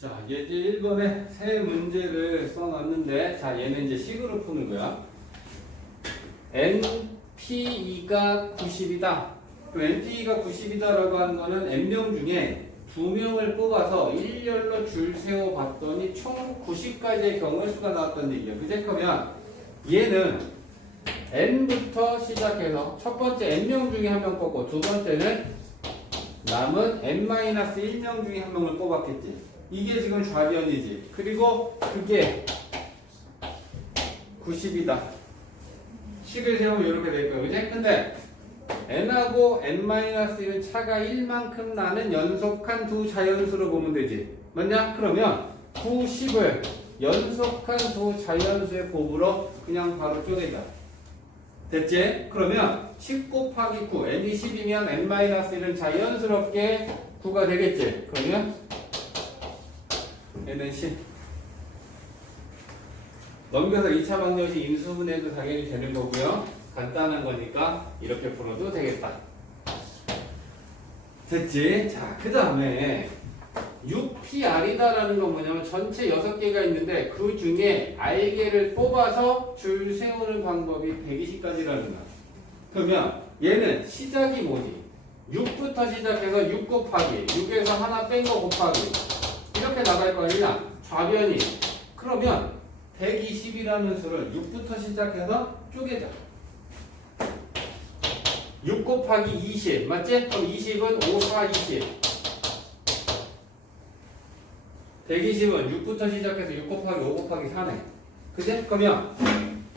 자, 이제 1번에 세 문제를 써놨는데, 자, 얘는 이제 식으로 푸는 거야. NPE가 90이다. 그럼 NPE가 90이다라고 하는 거는 N명 중에 2명을 뽑아서 일렬로 줄 세워 봤더니 총 90가지의 경우의 수가 나왔던 얘기야. 그제? 그러면 얘는 N부터 시작해서 첫 번째 N명 중에 한 명 뽑고 두 번째는 남은 N-1명 중에 한 명을 뽑았겠지. 이게 지금 좌변이지. 그리고 그게 90이다. 식을 세우면 이렇게 될 거야. 그지? 근데 n하고 n-1은 차가 1만큼 나는 연속한 두 자연수로 보면 되지. 맞냐? 그러면 90을 연속한 두 자연수의 곱으로 그냥 바로 쪼개자. 됐지? 그러면 10 곱하기 9, n이 10이면 n-1은 자연스럽게 9가 되겠지? 그러면 n은 10. 넘겨서 2차 방정식 인수분해도 당연히 되는 거고요. 간단한 거니까 이렇게 풀어도 되겠다. 됐지? 자, 그 다음에 6PR이다라는 건 뭐냐면 전체 6개가 있는데 그 중에 R개를 뽑아서 줄 세우는 방법이 120가지라는 거야. 그러면 얘는 시작이 뭐지? 6부터 시작해서 6 곱하기 6에서 하나 뺀 거 곱하기 이렇게 나갈 거 아니냐? 좌변이. 그러면 120이라는 수를 6부터 시작해서 쪼개자. 6 곱하기 20 맞지? 그럼 20은 5, 4, 20 120은 6부터 시작해서 6 곱하기 5 곱하기 4네. 그지? 그러면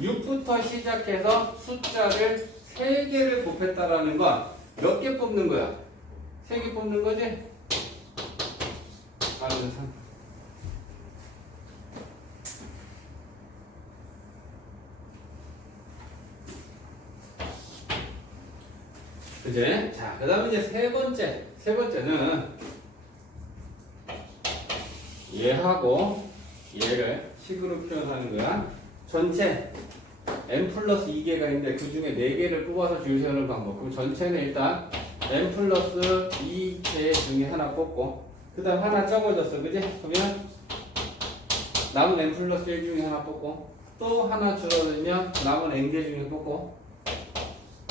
6부터 시작해서 숫자를 3개를 곱했다라는 건 몇 개 뽑는 거야? 3개 뽑는 거지? 다른 3. 그지? 자, 그 다음에 이제 세 번째는 얘하고 얘를 식으로 표현하는 거야. 전체 n 플러스 2개가 있는데 그 중에 4개를 뽑아서 줄 세우는 방법. 그럼 전체는 일단 n 플러스 2개 중에 하나 뽑고 그 다음 하나 적어졌어. 그지? 그러면 남은 n 플러스 1 중에 하나 뽑고 또 하나 줄어들면 남은 n개 중에 뽑고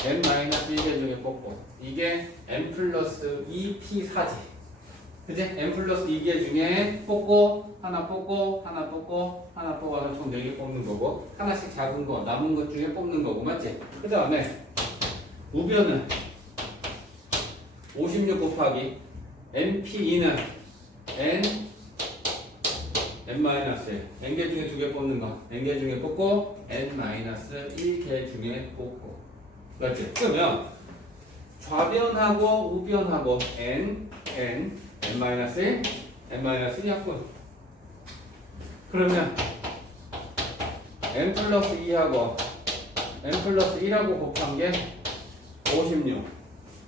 n-1개 중에 뽑고 이게 n 플러스 2p4지. 그지? n 플러스 2개 중에 뽑고 하나 뽑고 하나 뽑고 하나 뽑아서 총 4개 뽑는 거고 하나씩 작은 거 남은 것 중에 뽑는 거고 맞지? 그 다음에 우변은 56 곱하기 np2는 n-1 n개 중에 2개 뽑는 거 n개 중에 뽑고 n-1개 중에 뽑고 맞지? 그러면 좌변하고 우변하고 n-1 n-1약분 그러면 n 플러스 2하고 n 플러스 1하고 곱한 게 56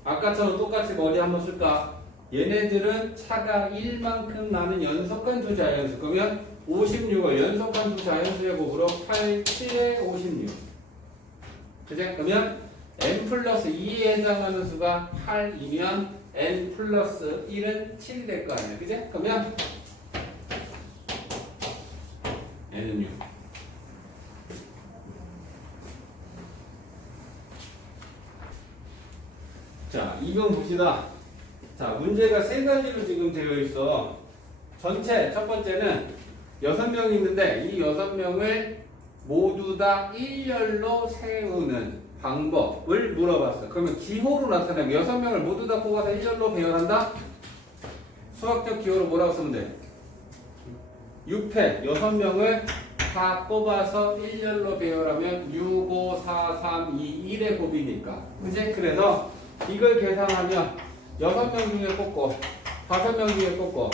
아까처럼 똑같이 머리 한번 쓸까? 얘네들은 차가 1만큼 나는 연속한 두 자연수 그러면 56을 연속한 두 자연수의 곱으로 8, 7에 56 그죠? 그러면 n 플러스 2에 해당하는 수가 8이면 n 플러스 1은 7이 될 거 아니야. 그죠? 그러면 n은 6. 자, 2번 봅시다. 자, 문제가 3가지로 지금 되어 있어. 전체 첫 번째는 6명이 있는데 이 6명을 모두 다 일렬로 세우는 방법을 물어봤어. 그러면 기호로 나타내고 6명을 모두 다 뽑아서 일렬로 배열한다? 수학적 기호로 뭐라고 쓰면 돼? 6패 6명을 다 뽑아서 일렬로 배열하면 6, 5, 4, 3, 2, 1의 곱이니까. 그치? 그래서 이걸 계산하면 6명 중에 뽑고 5명 중에 뽑고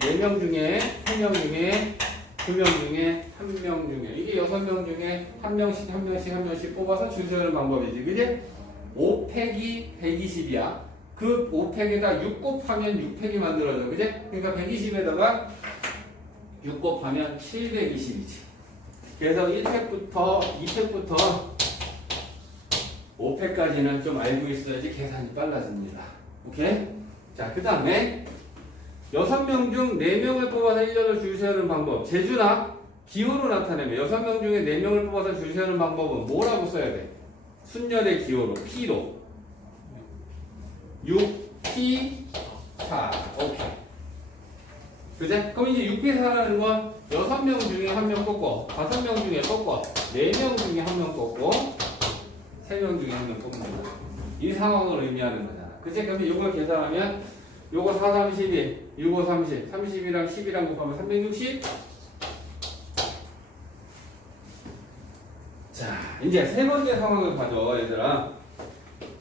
4명 중에 3명 중에 2명 중에 1명 중에 이게 6명 중에 1명씩 뽑아서 줄 세우는 방법이지. 그지? 5팩이 120이야. 그 5팩에다 6 곱하면 6팩이 만들어져. 그지? 그러니까 120에다가 6 곱하면 720이지. 그래서 1팩부터 2팩부터 5팩까지는 좀 알고 있어야지 계산이 빨라집니다. 오케이? 자, 그 다음에 6명 중 4명을 뽑아서 1년을 줄 세우는 방법. 재주나 기호로 나타내면 6명 중에 4명을 뽑아서 줄 세우는 방법은 뭐라고 써야 돼? 순열의 기호로 P로 6P 4. 오케이. 그제? 그럼 이제 6P4라는 건 6명 중에 1명 뽑고 5명 중에 뽑고 4명 중에 1명 뽑고 3명 중에 1명 뽑는 거야. 이 상황을 의미하는 거잖아. 그치? 그러면 이걸 계산하면 요거 4, 3, 12, 6, 5, 30, 30이랑 10이랑 곱하면 360. 자, 이제 세 번째 상황을 봐줘, 얘들아.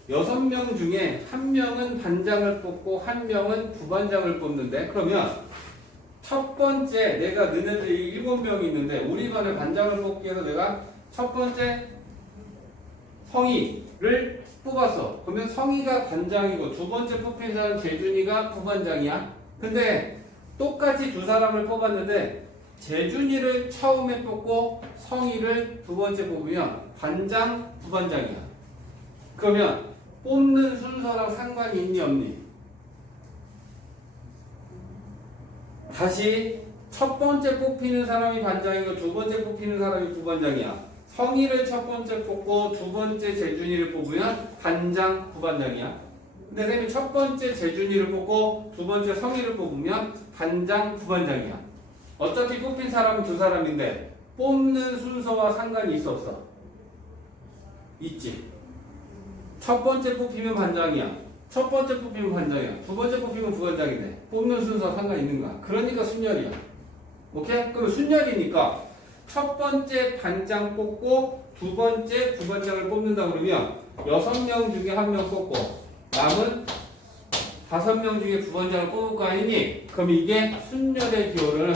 6명 중에 1명은 반장을 뽑고 1명은 부반장을 뽑는데, 그러면 첫 번째 내가 너네들이 7명이 있는데 우리 반에 반장을 뽑기 위해서 내가 첫 번째 성희를 뽑았어. 그러면 성희가 반장이고 두 번째 뽑힌 사람 재준이가 부반장이야. 근데 똑같이 두 사람을 뽑았는데 재준이를 처음에 뽑고 성희를 두 번째 뽑으면 반장, 부반장이야. 그러면 뽑는 순서랑 상관이 있니 없니? 다시 첫 번째 뽑히는 사람이 반장이고 두 번째 뽑히는 사람이 부반장이야. 성희를 첫 번째 뽑고 두 번째 재준이를 뽑으면 반장, 부반장이야. 근데 쌤이 첫 번째 재준이를 뽑고 두 번째 성희를 뽑으면 반장, 부반장이야. 어차피 뽑힌 사람은 두 사람인데 뽑는 순서와 상관이 있어 없어? 있지. 첫 번째 뽑히면 반장이야. 첫 번째 뽑히면 반장이야. 두 번째 뽑히면 부반장인데 뽑는 순서 상관 있는 거야. 그러니까 순열이야. 오케이? 그럼 순열이니까 첫 번째 반장 뽑고 두 번째 부반장을 뽑는다 그러면 6명 중에 1명 뽑고 남은 5명 중에 부반장을 뽑을 거 아니니? 그럼 이게 순열의 기호를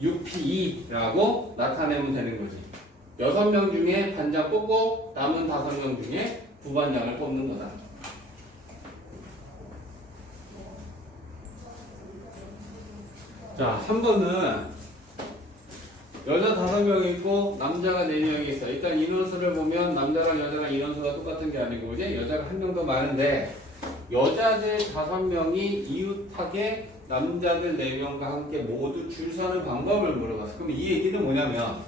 6P2라고 나타내면 되는 거지. 6명 중에 반장 뽑고 남은 5명 중에 부반장을 뽑는 거다. 자, 3번은 여자 5명이 있고 남자가 4명이 있어. 일단 인원수를 보면 남자랑 여자랑 인원수가 똑같은 게 아니고 그지? 여자가 1명 더 많은데 여자들 5명이 이웃하게 남자들 4명과 함께 모두 줄 서는 방법을 물어봤어. 그럼 이 얘기는 뭐냐면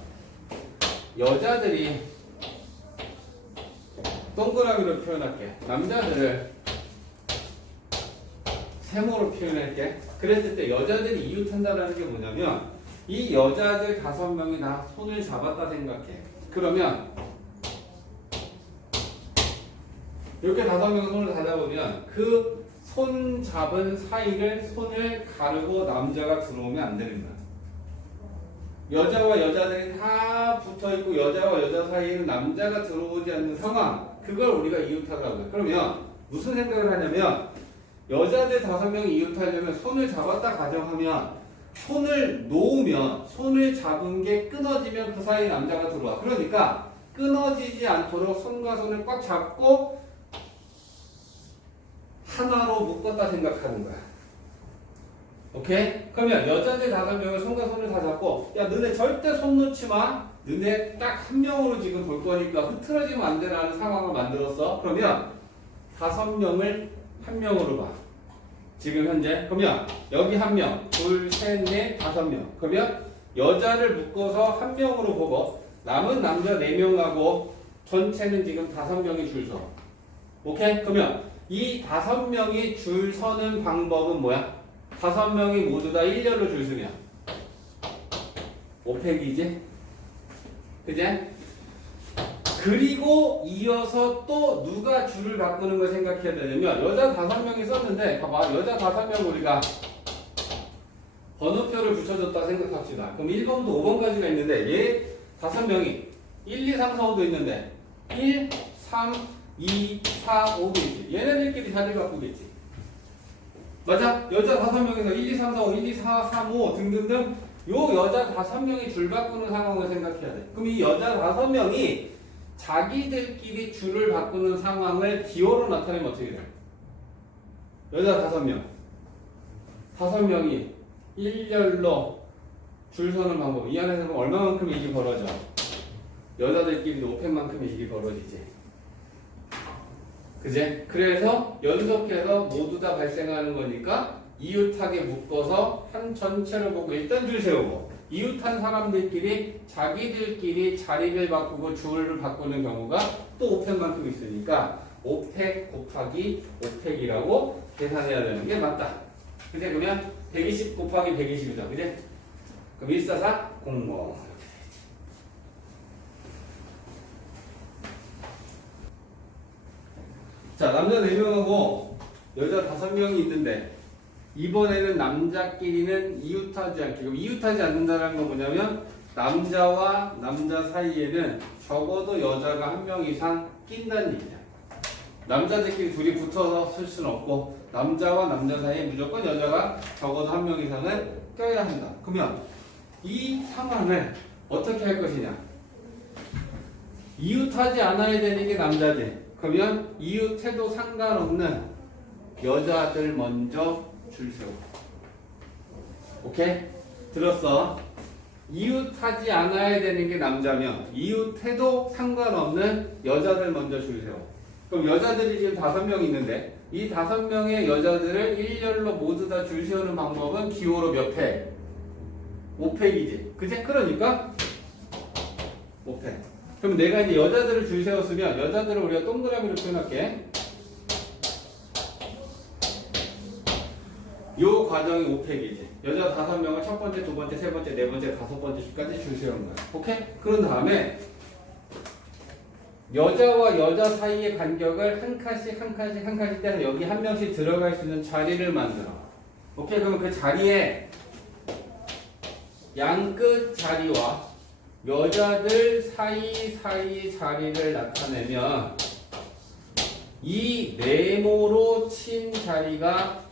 여자들이 동그라미로 표현할게. 남자들을 세모로 표현할게. 그랬을 때 여자들이 이웃한다라는 게 뭐냐면 이 여자들 5명이 다 손을 잡았다 생각해. 그러면 이렇게 5명이 손을 다 잡으면 그 손 잡은 사이를 손을 가르고 남자가 들어오면 안 되는 거야. 여자와 여자들이 다 붙어있고 여자와 여자 사이에는 남자가 들어오지 않는 상황, 그걸 우리가 이웃하라고 해. 그러면 무슨 생각을 하냐면 여자들 5명이 이웃하려면 손을 잡았다 가정하면 손을 놓으면 손을 잡은 게 끊어지면 그 사이에 남자가 들어와. 그러니까 끊어지지 않도록 손과 손을 꽉 잡고 하나로 묶었다 생각하는 거야. 오케이? 그러면 여자들 5명을 손과 손을 다 잡고 야 너네 절대 손 놓지 마. 너네 딱 한 명으로 지금 볼 거니까 흐트러지면 안 되라는 상황을 만들었어. 그러면 5명을 한 명으로 봐. 지금 현재. 그러면 여기 1명, 둘, 셋, 넷, 5명. 그러면 여자를 묶어서 한 명으로 보고 남은 남자 4명하고 전체는 지금 5명이 줄 서. 오케이? 그러면 이 5명이 줄 서는 방법은 뭐야? 5명이 모두 다 1열로 줄 서면 5팩이지? 그제? 그리고 이어서 또 누가 줄을 바꾸는 걸 생각해야 되냐면 여자 5명이 썼는데 봐봐. 여자 5명 우리가 번호표를 붙여줬다 생각합시다. 그럼 1번부터 5번까지가 있는데 얘 5명이 1, 2, 3, 4, 5도 있는데 1, 3, 2, 4, 5도 있지. 얘네들끼리 자리 바꾸겠지. 맞아? 여자 5명에서 1, 2, 3, 4, 5, 1, 2, 4, 3, 5 등등등 요 여자 5명이 줄 바꾸는 상황을 생각해야 돼. 그럼 이 여자 5명이 자기들끼리 줄을 바꾸는 상황을 기호로 나타내면 어떻게 돼? 여자 5명 5명이 1열로 줄 서는 방법. 이 안에서 보면 얼마만큼 일이 벌어져? 여자들끼리도 5팩만큼 일이 벌어지지. 그제? 그래서 연속해서 모두 다 발생하는 거니까 이웃하게 묶어서 한 전체를 보고 일단 줄 세우고 이웃한 사람들끼리 자기들끼리 자리를 바꾸고 줄을 바꾸는 경우가 또 5팩만큼 있으니까 5팩 곱하기 5팩이라고 계산해야 되는 게 맞다. 그제? 그러면 120 곱하기 120이다. 그제? 그럼 144, 00. 자, 남자 4명하고 여자 5명이 있는데 이번에는 남자끼리는 이웃하지 않게. 그럼 이웃하지 않는다는 건 뭐냐면 남자와 남자 사이에는 적어도 여자가 한 명 이상 낀다는 얘기야. 남자들끼리 둘이 붙어서 쓸 수는 없고 남자와 남자 사이에 무조건 여자가 적어도 한 명 이상은 껴야 한다. 그러면 이 상황을 어떻게 할 것이냐? 이웃하지 않아야 되는 게 남자들. 그러면 이웃해도 상관없는 여자들 먼저 줄 세워. 오케이? 들었어? 이웃하지 않아야 되는 게 남자면 이웃해도 상관없는 여자들 먼저 줄 세워. 그럼 여자들이 지금 5명 있는데 이 5명의 여자들을 일렬로 모두 다 줄 세우는 방법은 기호로 몇 팩? 5팩이지. 그치? 그러니까 5팩. 그럼 내가 이제 여자들을 줄 세웠으면 여자들을 우리가 동그라미로 표현할게. 요 과정이 5팩이지. 여자 5명을 첫 번째, 두 번째, 세 번째, 네 번째, 다섯 번째 수까지 줄 세우는 거야. 오케이? 그런 다음에 여자와 여자 사이의 간격을 한 칸씩 떼서 여기 한 명씩 들어갈 수 있는 자리를 만들어. 오케이? 그러면 그 자리에 양끝 자리와 여자들 사이 자리를 나타내면 이 네모로 친 자리가